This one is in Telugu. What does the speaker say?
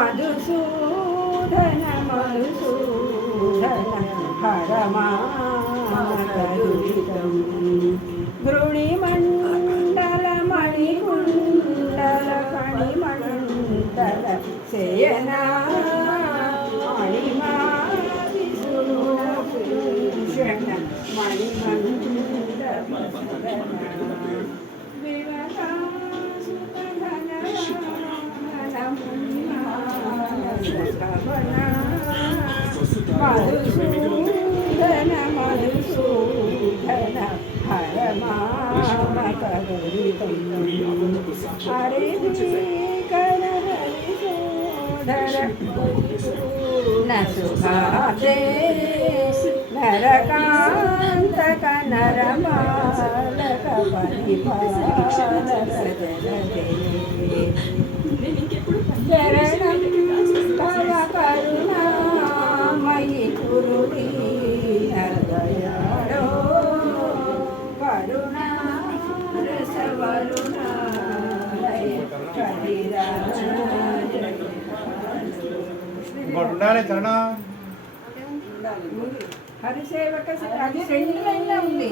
మధుసూదన మధుసూదన హరమాకరుషితం గృణిమండల మణికుండల కణిమండల శయనా మణిమావిసుభూషణ మణిమండల మధుసూదన మధుసూదన హరమామకరురితం హరి కర హరి సోదర నసుఖాదే నరకాంతక నరమాలక పరిపాలక జగదే ఇంకోటి ఉండాలి చరణం. హరిసేవక అది రెండు లైన్లో ఉంది.